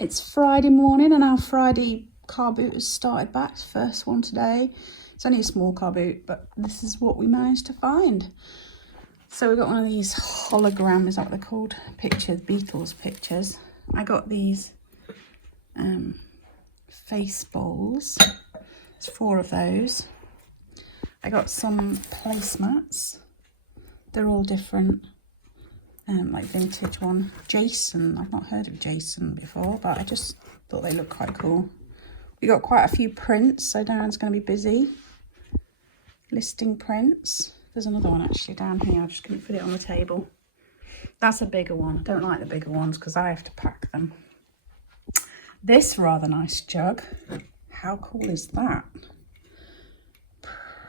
It's Friday morning and our Friday car boot has started back. First one today. It's only a small car boot, but this is what we managed to find. So we got one of these hologram, is that what they're called? Pictures, Beatles pictures. I got these face bowls. There's 4 of those. I got some placemats. They're all different. Like vintage one. Jason, I've not heard of Jason before, but I just thought they looked quite cool. We got quite a few prints, so Darren's going to be busy listing prints. There's another one actually down here. I just couldn't put it on the table. That's a bigger one. I don't like the bigger ones because I have to pack them. This rather nice jug. How cool is that?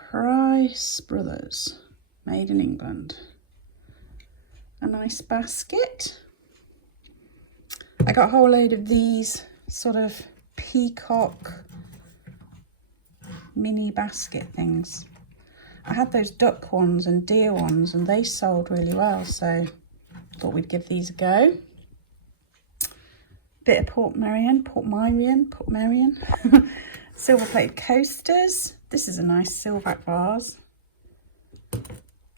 Price Brothers, made in England. A nice basket. I got a whole load of these sort of peacock mini basket things. I had those duck ones and deer ones and they sold really well, so thought we'd give these a go. Bit of Port Merion, silver plated coasters. This is a nice silverback vase.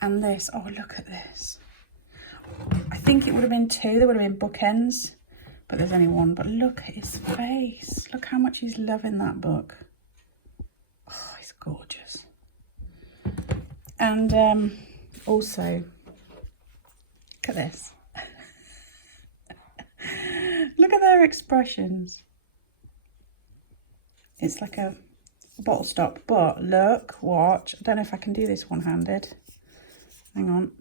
And this, oh look at this. I think it would have been 2, there would have been bookends, but there's only 1. But look at his face. Look how much he's loving that book. Oh, he's gorgeous. And also, look at this. Look at their expressions. It's like a bottle stop, but look, watch. I don't know if I can do this one-handed. Hang on.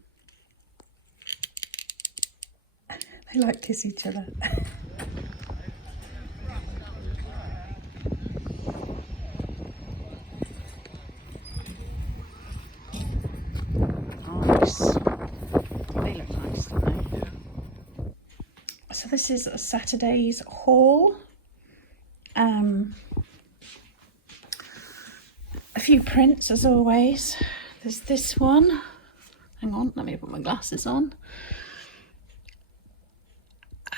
They like kiss each other. Nice. They look nice, don't they? Yeah. So this is a Saturday's haul. A few prints as always. There's this one. Hang on, let me put my glasses on.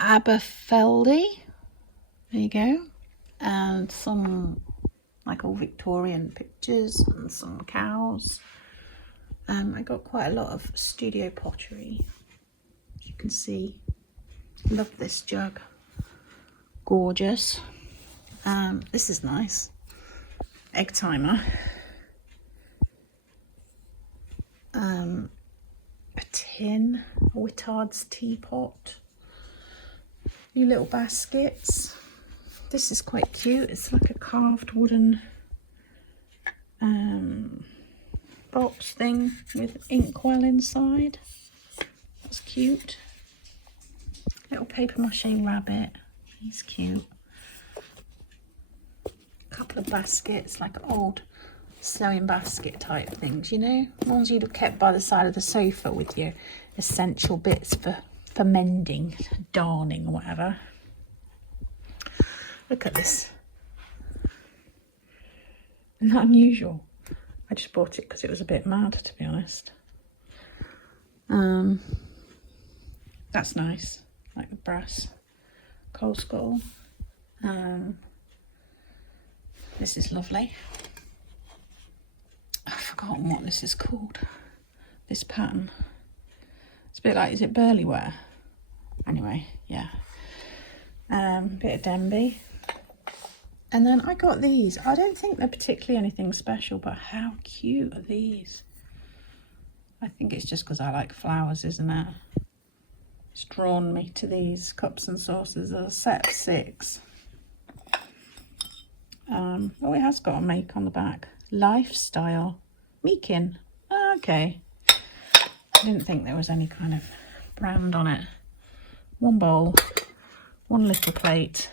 Aberfeldy, there you go, and some like all Victorian pictures and some cows. I got quite a lot of studio pottery, as you can see. Love this jug, gorgeous. This is nice, egg timer. A tin, a Whittard's teapot. New little baskets. This is quite cute. It's like a carved wooden box thing with inkwell inside. That's cute. Little paper mache rabbit. He's cute. A couple of baskets, like old sewing basket type things, you know, ones you'd have kept by the side of the sofa with your essential bits for mending, darning, or whatever. Look at this. Isn't that unusual? I just bought it because it was a bit mad, to be honest. That's nice, like the brass coal skull. This is lovely. I've forgotten what this is called. This pattern. It's a bit like, is it burley-ware? Anyway, yeah. Bit of Denby. And then I got these. I don't think they're particularly anything special, but how cute are these? I think it's just because I like flowers, isn't it? It's drawn me to these cups and saucers. A set of 6. Oh, it has got a make on the back. Lifestyle. Meakin. Oh, okay. I didn't think there was any kind of brand on it. 1 bowl, 1 little plate,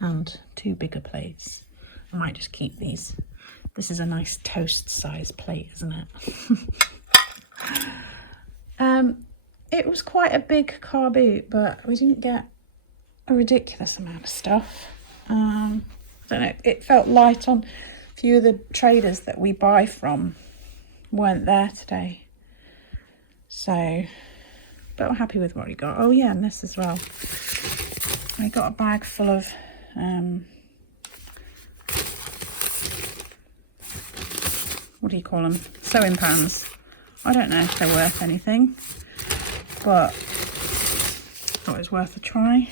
and 2 bigger plates. I might just keep these. This is a nice toast size plate, isn't it? It was quite a big car boot, but we didn't get a ridiculous amount of stuff. I don't know, it felt light on a few of the traders that we buy from weren't there today. So, but I'm happy with what we got. Oh yeah, and this as well. I got a bag full of what do you call them? Sewing pans. I don't know if they're worth anything, but I thought it was worth a try.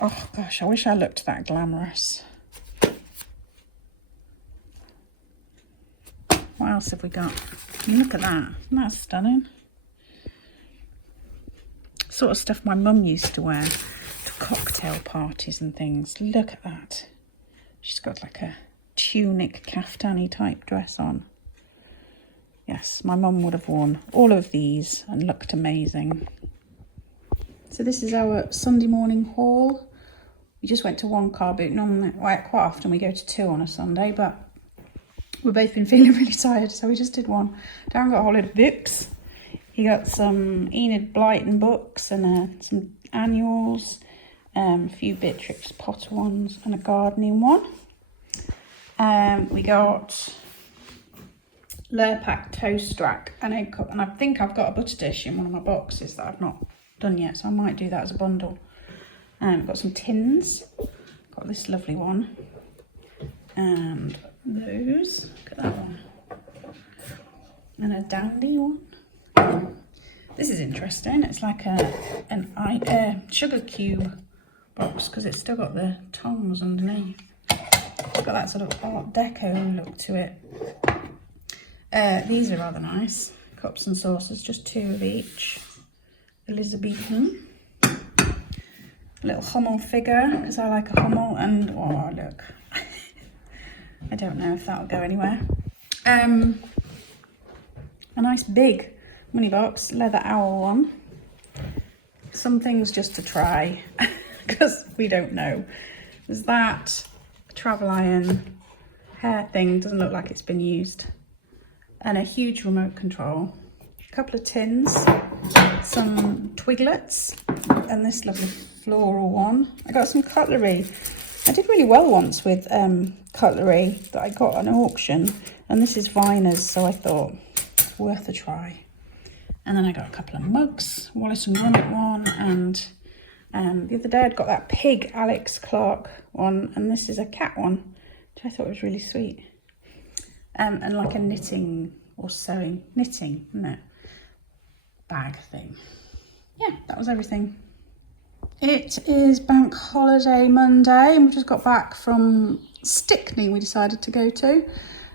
Oh gosh, I wish I looked that glamorous. What else have we got? Look at that. Isn't that stunning? Sort of stuff my mum used to wear to cocktail parties and things. Look at that. She's got like a tunic kaftani type dress on. Yes, my mum would have worn all of these and looked amazing. So this is our Sunday morning haul. We just went to one car boot. Normally, well, quite often we go to two on a Sunday, but we've both been feeling really tired, so we just did one. Darren got a whole load of books. He got some Enid Blyton books and some annuals, a few Beatrix Potter ones and a gardening one. We got Lurpak toast rack and egg cup, and I think I've got a butter dish in one of my boxes that I've not done yet, so I might do that as a bundle. Got some tins, got this lovely one, and those, look at that one, and a dandy one. This is interesting. It's like a sugar cube box because it's still got the tongs underneath. It's got that sort of Art Deco look to it. These are rather nice. Cups and saucers, just 2 of each. Elizabethan. A little Hummel figure because I like a Hummel, and oh look. I don't know if that'll go anywhere. A nice big money box, leather owl one. Some things just to try because we don't know. There's that travel iron hair thing, doesn't look like it's been used, and a huge remote control. A couple of tins, some twiglets, and this lovely floral one. I got some cutlery. I did really well once with cutlery that I got at an auction, and this is Viner's, so I thought worth a try. And then I got a couple of mugs, Wallace and Gromit one, and the other day I'd got that pig Alex Clark one, and this is a cat one, which I thought was really sweet. And like a knitting or sewing, knitting, no, bag thing. Yeah, that was everything. It is bank holiday Monday, and we just got back from Stickney we decided to go to.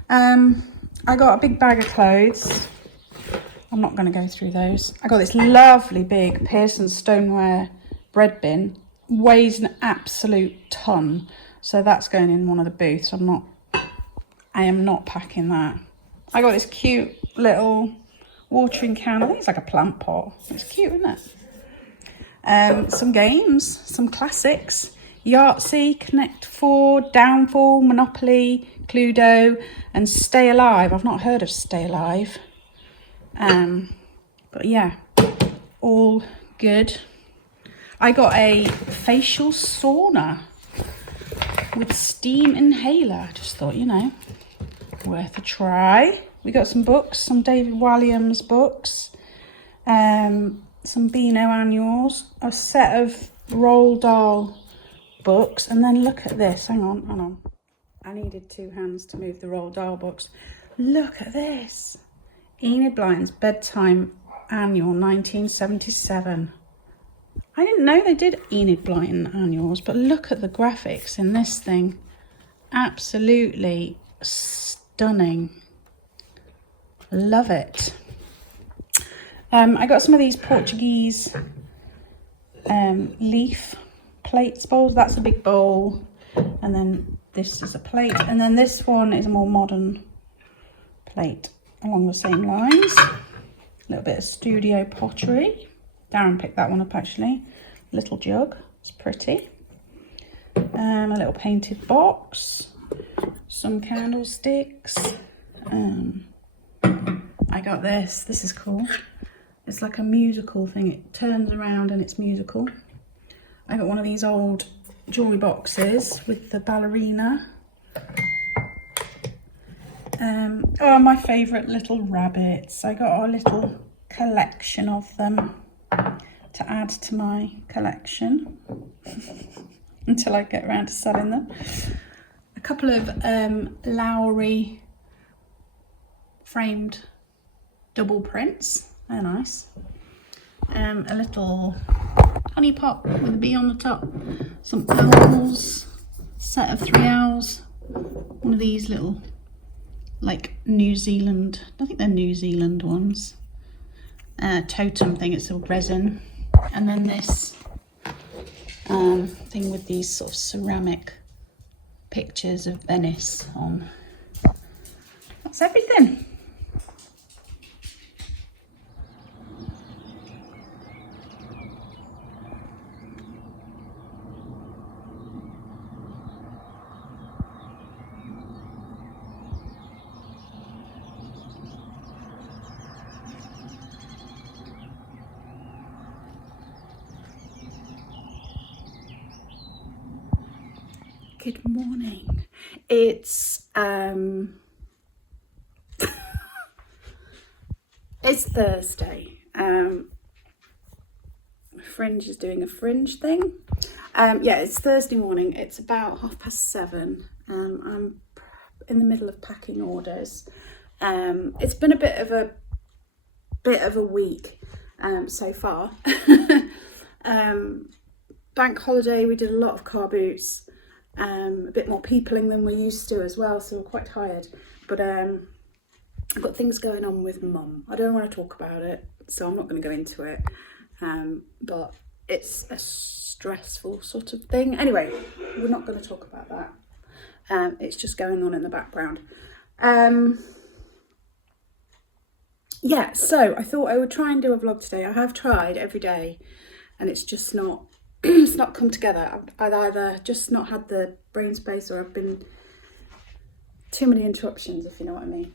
I got a big bag of clothes. I'm not going to go through those. I got this lovely big Pearson stoneware bread bin. Weighs an absolute ton. So that's going in one of the booths. I am not packing that. I got this cute little watering can. I think it's like a plant pot. It's cute, isn't it? Some games, some classics. Yahtzee, Connect 4, Downfall, Monopoly, Cluedo, and Stay Alive. I've not heard of Stay Alive. But yeah, all good. I got a facial sauna with steam inhaler. I just thought, you know, worth a try. We got some books, some David Walliams books, some Beano annuals, a set of Roald Dahl books, and then look at this. Hang on. I needed 2 hands to move the Roald Dahl books. Look at this. Enid Blyton's Bedtime Annual 1977. I didn't know they did Enid Blyton annuals, but look at the graphics in this thing. Absolutely stunning. Love it. I got some of these Portuguese leaf plates bowls. That's a big bowl, and then this is a plate, and then this one is a more modern plate along the same lines. A little bit of studio pottery. Darren picked that one up actually. Little jug, it's pretty. A little painted box, some candlesticks. I got this is cool. It's like a musical thing. It turns around and it's musical. I got one of these old jewellery boxes with the ballerina. Oh, my favourite little rabbits. I got a little collection of them. to add to my collection until I get around to selling them. A couple of Lowry framed double prints, they're nice. A little honey pot with a bee on the top, some owls, set of 3 owls, one of these little like New Zealand, I think they're New Zealand ones, totem thing, it's a resin, and then this thing with these sort of ceramic pictures of Venice on. That's everything. Good morning. It's it's Thursday. Fringe is doing a fringe thing. Yeah, it's Thursday morning. It's about 7:30. I'm in the middle of packing orders. It's been a bit of a week so far. Bank holiday, we did a lot of car boots. A bit more peopling than we're used to as well, so we're quite tired. But I've got things going on with Mum. I don't want to talk about it, so I'm not going to go into it. But it's a stressful sort of thing. Anyway, we're not going to talk about that. It's just going on in the background. Yeah, so I thought I would try and do a vlog today. I have tried every day, and it's just not. It's not come together. I've either just not had the brain space, or I've been too many interruptions, if you know what I mean.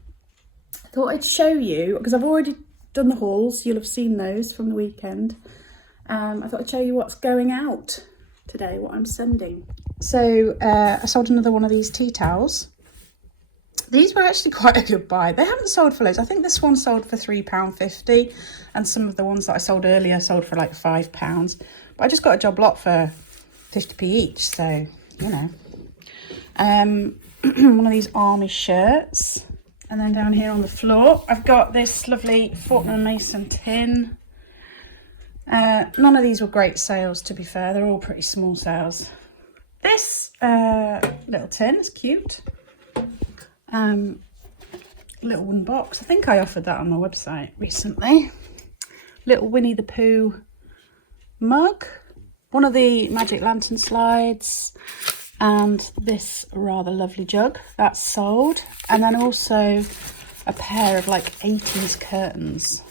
I thought I'd show you, because I've already done the hauls. You'll have seen those from the weekend. I thought I'd show you what's going out today, what I'm sending. So I sold another one of these tea towels. These were actually quite a good buy. They haven't sold for loads. I think this one sold for £3.50, and some of the ones that I sold earlier sold for like £5. But I just got a job lot for 50p each, so, you know. One of these army shirts. And then down here on the floor, I've got this lovely Fortnum & Mason tin. None of these were great sales, to be fair. They're all pretty small sales. This little tin is cute. Little wooden box. I think I offered that on my website recently. Little Winnie the Pooh mug. One of the magic lantern slides. And this rather lovely jug. That's sold. And then also a pair of like 80s curtains.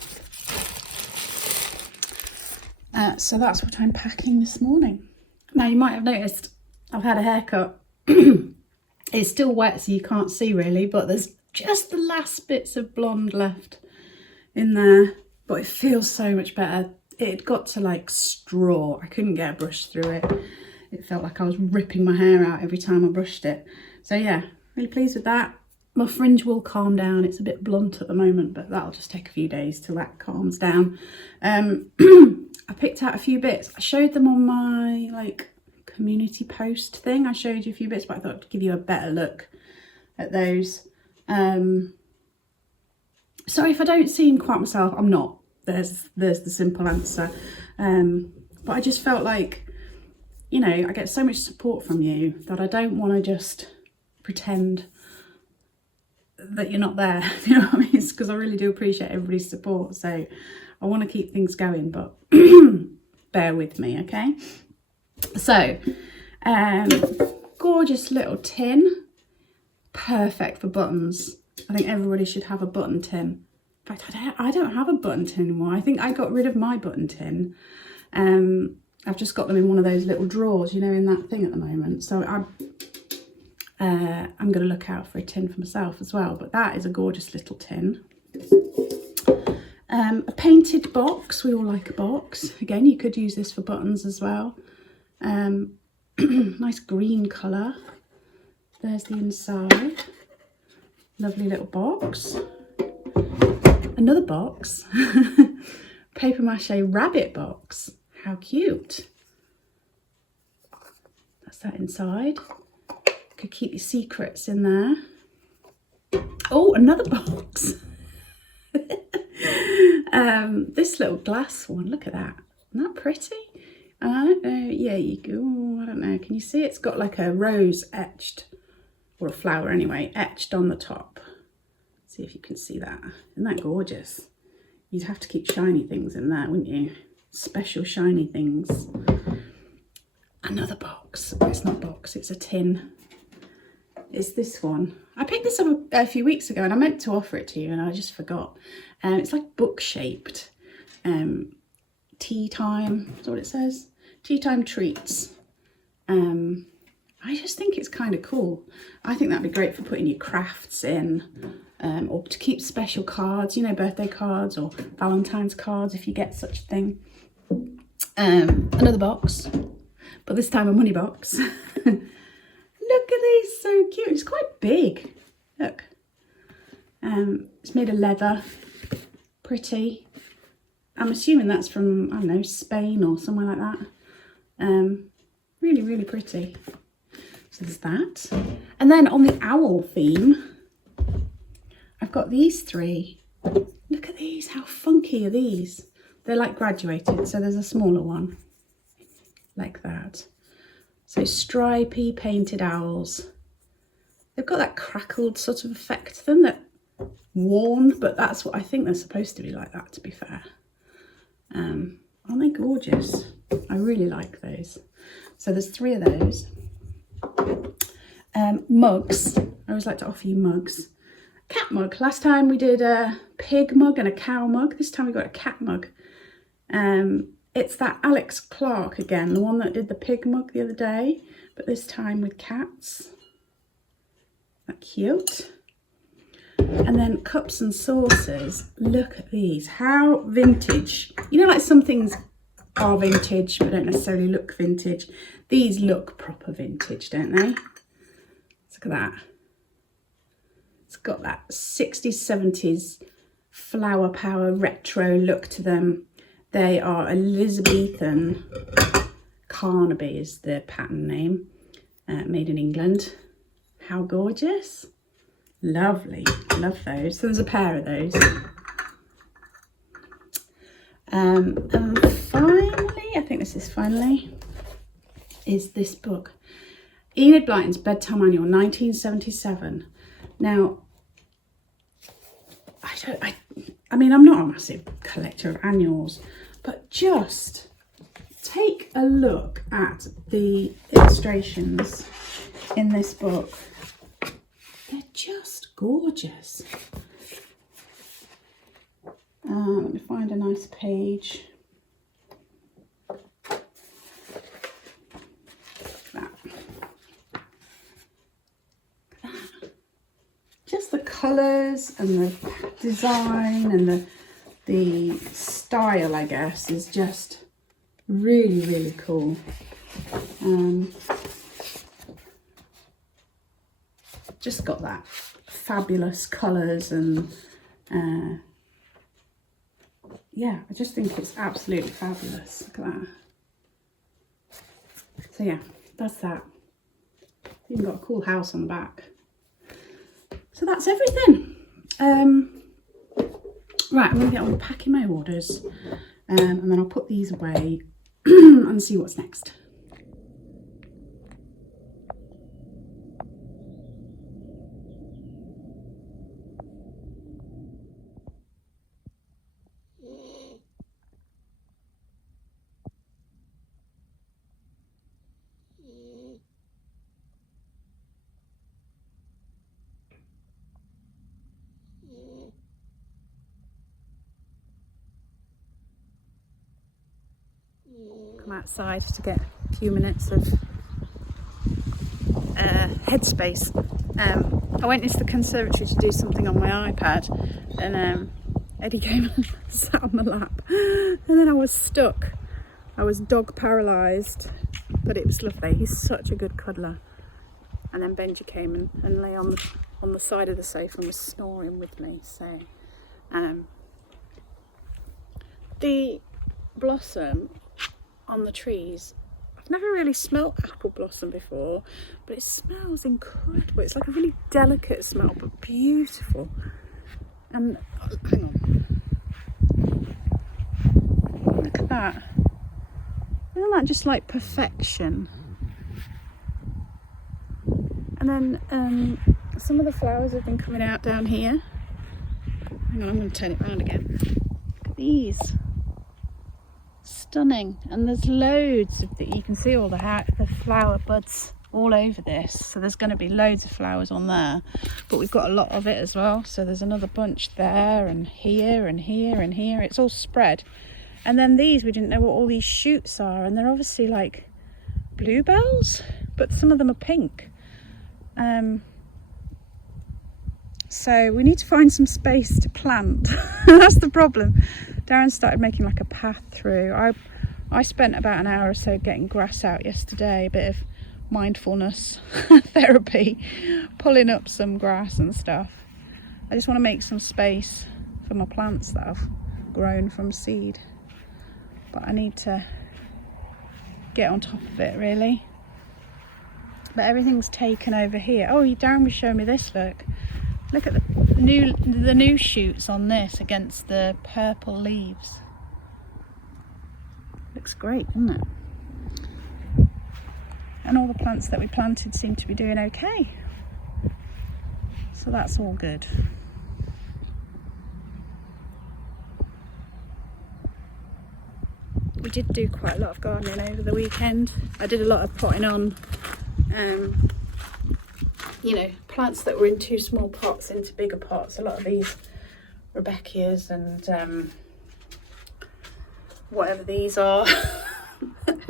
So that's what I'm packing this morning. Now you might have noticed I've had a haircut. It's still wet, so you can't see really, but there's just the last bits of blonde left in there. But it feels so much better. It got to like straw. I couldn't get a brush through it. It felt like I was ripping my hair out every time I brushed it. So yeah, really pleased with that. My fringe will calm down. It's a bit blunt at the moment, but that'll just take a few days till that calms down. I picked out a few bits. I showed them on my like community post thing. I showed you a few bits, but I thought I'd give you a better look at those. Sorry if I don't seem quite myself. I'm not. There's the simple answer. But I just felt like, you know, I get so much support from you that I don't want to just pretend that you're not there. You know what I mean? It's because I really do appreciate everybody's support. So I want to keep things going, but bear with me, okay? So, gorgeous little tin, perfect for buttons. I think everybody should have a button tin. In fact, I don't have a button tin anymore. I think I got rid of my button tin. I've just got them in one of those little drawers, you know, in that thing at the moment. So I'm going to look out for a tin for myself as well. But that is a gorgeous little tin. A painted box. We all like a box. Again, you could use this for buttons as well. Nice green colour. There's the inside. Lovely little box. Another box. Paper mache rabbit box. How cute. That's that inside. Could keep your secrets in there. Oh, another box. This little glass one, look at that. Isn't that pretty? And I don't know, yeah, you go, I don't know, can you see? It's got like a rose etched, or a flower anyway, etched on the top. See if you can see that. Isn't that gorgeous? You'd have to keep shiny things in there, wouldn't you? Special shiny things. Another box. It's not a box, it's a tin. It's this one. I picked this up a few weeks ago and I meant to offer it to you and I just forgot. It's like book shaped. Tea time, that's what it says. Tea time treats. I just think it's kind of cool. I think that'd be great for putting your crafts in, or to keep special cards, you know, birthday cards or Valentine's cards if you get such a thing. Another box, but this time a money box. Look at these, so cute. It's quite big. Look. It's made of leather. Pretty. I'm assuming that's from, I don't know, Spain or somewhere like that. Really, really pretty. So there's that. And then on the owl theme, I've got these three. Look at these, how funky are these? They're like graduated, so there's a smaller one, like that. So stripy painted owls. They've got that crackled sort of effect to them, that worn, but that's what I think they're supposed to be like that, to be fair. Aren't they gorgeous? I really like those. So there's three of those. Mugs. I always like to offer you mugs. Cat mug. Last time we did a pig mug and a cow mug. This time we got a cat mug. It's that Alex Clark again, the one that did the pig mug the other day, but this time with cats. That cute. And then cups and saucers. Look at these. How vintage. You know, like some things are vintage but don't necessarily look vintage. These look proper vintage, don't they? Look at that. It's got that 60s, 70s flower power retro look to them. They are Elizabethan Carnaby is the pattern name, made in England. How gorgeous. Lovely, love those. So there's a pair of those. And finally, I think this is finally, is this book. Enid Blyton's Bedtime Annual, 1977. Now, I mean, I'm not a massive collector of annuals, but just take a look at the illustrations in this book. They're just gorgeous. Let me find a nice page. Just the colours and the design and the style, I guess, is just really, really cool. Just got that fabulous colours and yeah, I just think it's absolutely fabulous. Look at that. So yeah, that's that. Even got a cool house on the back. So that's everything. Right, I'm going to get on packing my orders and then I'll put these away and see what's next. Come outside to get a few minutes of headspace. I went into the conservatory to do something on my iPad and Eddie came and sat on my lap and then I was stuck. I was dog paralysed, but it was lovely. He's such a good cuddler. And then Benji came and lay on the side of the sofa and was snoring with me. So the blossom on the trees. I've never really smelt apple blossom before, but it smells incredible. It's like a really delicate smell, but beautiful. And hang on, look at that. Isn't that just like perfection? And then some of the flowers have been coming out down here. Hang on, I'm going to turn it around again. Look at these. Stunning. And there's loads of you can see all the flower buds all over this. So there's going to be loads of flowers on there. But we've got a lot of it as well. So there's another bunch there and here and here and here. It's all spread. And then these, we didn't know what all these shoots are. And they're obviously like bluebells, but some of them are pink. So we need to find some space to plant. That's the problem. Darren started making like a path through. I spent about an hour or so getting grass out yesterday, a bit of mindfulness therapy, pulling up some grass and stuff. I just want to make some space for my plants that I've grown from seed. But I need to get on top of it really. But everything's taken over here. Oh, Darren was showing me this, look. Look at the new shoots on this against the purple leaves. Looks great, doesn't it? And all the plants that we planted seem to be doing okay. So that's all good. We did do quite a lot of gardening over the weekend. I did a lot of potting on you know, plants that were in too small pots into bigger pots. A lot of these Rebecchias and whatever these are.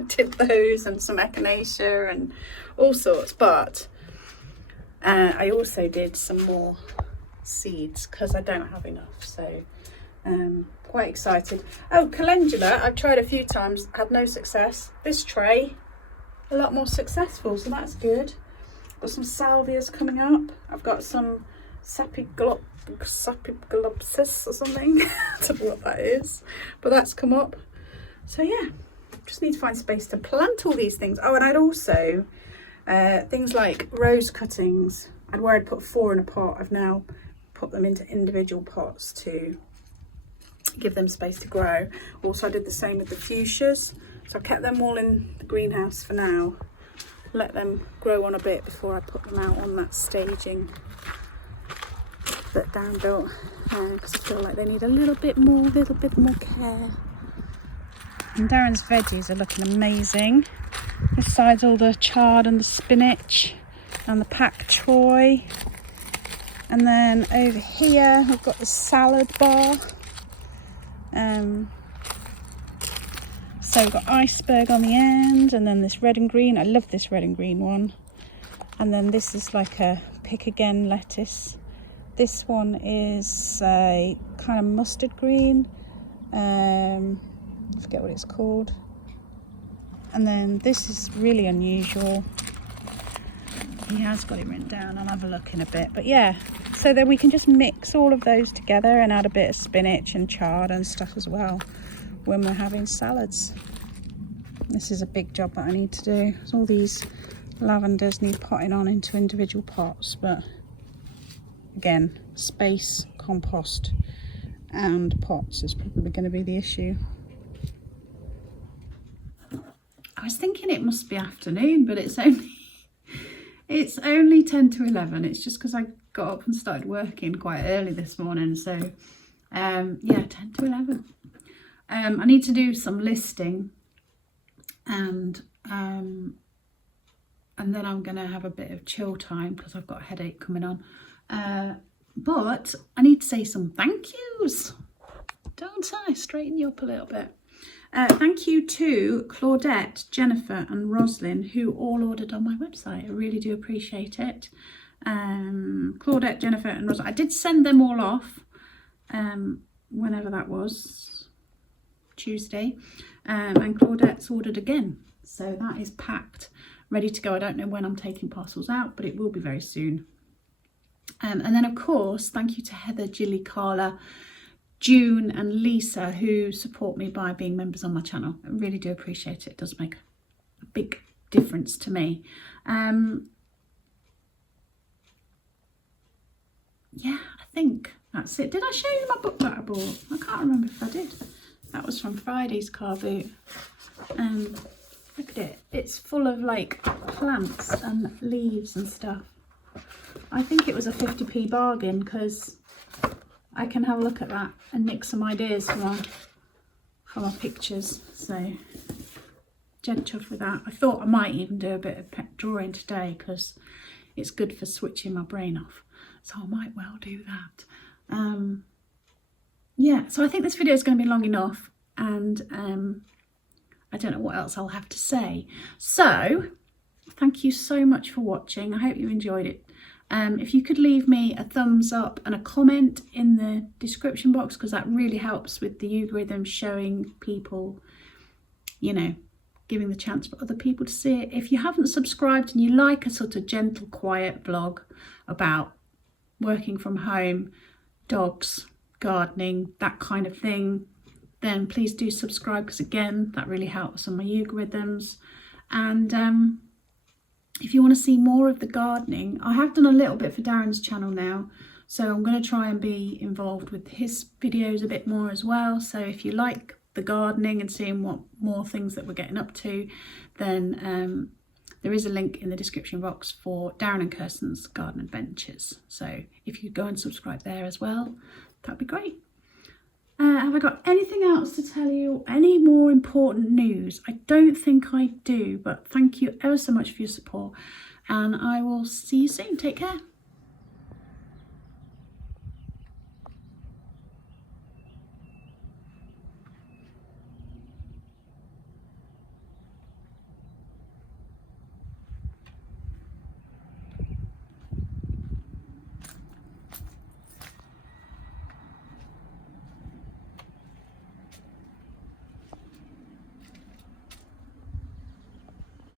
Did those and some echinacea and all sorts. But I also did some more seeds because I don't have enough. So quite excited. Oh, calendula, I've tried a few times, had no success. This tray, a lot more successful, so that's good. Got some salvias coming up. I've got some sapiglopsis or something. I don't know what that is, but that's come up. So yeah, just need to find space to plant all these things. Oh, and I'd also things like rose cuttings. Where I'd put 4 in a pot, I've now put them into individual pots to give them space to grow. Also, I did the same with the fuchsias. So I kept them all in the greenhouse for now. Let them grow on a bit before I put them out on that staging that Darren built, because I feel like they need a little bit more care. And Darren's veggies are looking amazing. This side's all the chard and the spinach and the pak choy. And then over here we've got the salad bar. So we've got iceberg on the end, and then this red and green. I love this red and green one. And then this is like a pick again lettuce. This one is a kind of mustard green. I forget what it's called. And then this is really unusual. He has got it written down. I'll have a look in a bit. But yeah, so then we can just mix all of those together and add a bit of spinach and chard and stuff as well when we're having salads. This is a big job that I need to do. So all these lavenders need potting on into individual pots, but again, space, compost and pots is probably going to be the issue. I was thinking it must be afternoon, but it's only 10 to 11. It's just because I got up and started working quite early this morning. So yeah, 10 to 11. I need to do some listing, and then I'm going to have a bit of chill time because I've got a headache coming on. But I need to say some thank yous, don't I? Straighten you up a little bit. Thank you to Claudette, Jennifer and Roslyn, who all ordered on my website. I really do appreciate it. Claudette, Jennifer and Roslyn. I did send them all off whenever that was. Tuesday, and Claudette's ordered again, so that is packed, ready to go. I don't know when I'm taking parcels out, but it will be very soon. And then of course, thank you to Heather, Jilly, Carla, June and Lisa, who support me by being members on my channel. I really do appreciate it. It does make a big difference to me. Yeah, I think that's it. Did I show you my book that I bought? I can't remember if I did. That was from Friday's car boot. Look at it. It's full of like plants and leaves and stuff. I think it was a 50p bargain because I can have a look at that and nick some ideas from our pictures. So, dead chuffed with that. I thought I might even do a bit of drawing today because it's good for switching my brain off. So I might well do that. Yeah, so I think this video is going to be long enough, and I don't know what else I'll have to say. So thank you so much for watching. I hope you enjoyed it. If you could leave me a thumbs up and a comment in the description box, because that really helps with the algorithm showing people, you know, giving the chance for other people to see it. If you haven't subscribed and you like a sort of gentle, quiet vlog about working from home, dogs, gardening, that kind of thing, then please do subscribe, because again, that really helps on my algorithms. And if you want to see more of the gardening, I have done a little bit for Darren's channel now, so I'm going to try and be involved with his videos a bit more as well. So if you like the gardening and seeing what more things that we're getting up to, then there is a link in the description box for Darren and Kirsten's Garden Adventures. So if you go and subscribe there as well, that'd be great. Have I got anything else to tell you? Any more important news? I don't think I do, but thank you ever so much for your support, and I will see you soon. Take care.